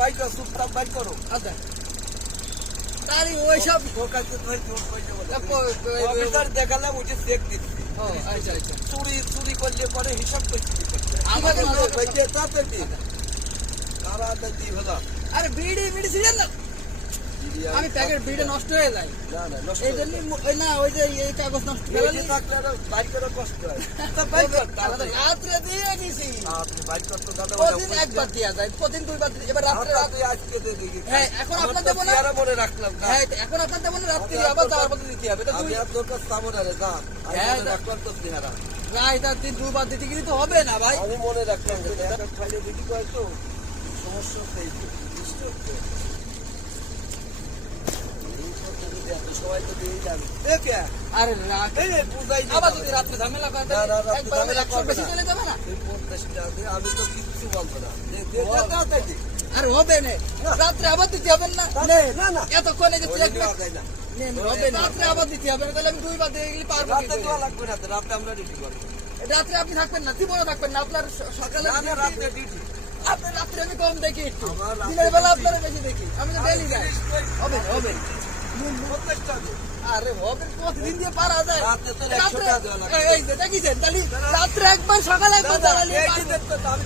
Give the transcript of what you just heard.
Bike চুপচাপ bike করো। আচ্ছা তারই ওইসব অফিসার দেখালাম ওইটা চেক দিচ্ছি। আচ্ছা আচ্ছা চুরি করলে পরে হিসাব করছি। আমাকে তাড়াতাড়ি হলো। আরে বিড়ি ছিলেন না আমি প্যাকেট বিড়ি নষ্ট হয়ে যায় না না নষ্ট এই জন্য না ওই যে এই কাগজ নষ্ট এই যে থাকলে আরো বাইক করে কষ্ট হয়। তা বাইক কর তাড়াতাড়ি। রাত্রে দিয়ে দিছি আপনি বাইক করতে দাদা প্রতিদিন একবার দেওয়া যায় প্রতিদিন দুইবার এবার রাত্রে রাতে আজকে দিয়ে দিই। হ্যাঁ এখন আপনার দেবো না ইয়ারা মনে রাখলাম না। হ্যাঁ এখন আপনার দেবো না রাত্রে আবার যাওয়ার পথে দিতে হবে আমি আর তোর কাছে যাবো না রে, যা। আমি হ্যাঁ, মনে রাখলাম তোর চেহারা। রায় তার দিন দুবার দিতে গেলে তো হবে না ভাই আমি মনে রাখলাম যে একটা খাইলে দেখি কয় তো সমস্যা হচ্ছে এই তো, বৃষ্টি হচ্ছে। এই পদ্ধতিতে এত সবাই তো দিয়েই যাবে। দেখে, আরে রাখ এই রে, বুঝাই দিই আবার না। যদি রাত্রে ঝামেলা করে না, না, রাত্রে একবার ঝামেলা 100 করবে বেশি না। চলে যাবে না এই 50 টাকা দিয়ে আমি তো কিচ্ছু বলবো না। দে, তাড়াতাড়ি। আরে হবে না রাত্রে আবার দিতে হবে না না, না। এতক্ষণে যে ওই চেক নেওয়া যায় না। হবে না রাত্রে আবার দিতে হবে না তাহলে আমি দুইবার দিয়ে গেলে পারবো কি রাতে করে? দেওয়া লাগবে না, রাতে আমরা ডিউটি করবো। রাত্রে আপনি থাকবেন না জীবনে থাকবেন না আপনার সকালে না, না, রাতে ডিউটি। আপনার রাত্রে আমি কম দেখি একটু আমার রাতে দিনের বেলা duty। আপনারা বেশি দেখি আমি তো ডেলি যাই হবে হবে 50 টাকা দিয়ে। আরে হবে প্রতিদিন দিয়ে পারা যায় রাতে তো 100 টাকা দেওয়া লাগবে। এই যে দেখিছেন তাহলে রাত্রে একবার সকালে একবার জ্বালালি এই যে দেখতো তো, আমি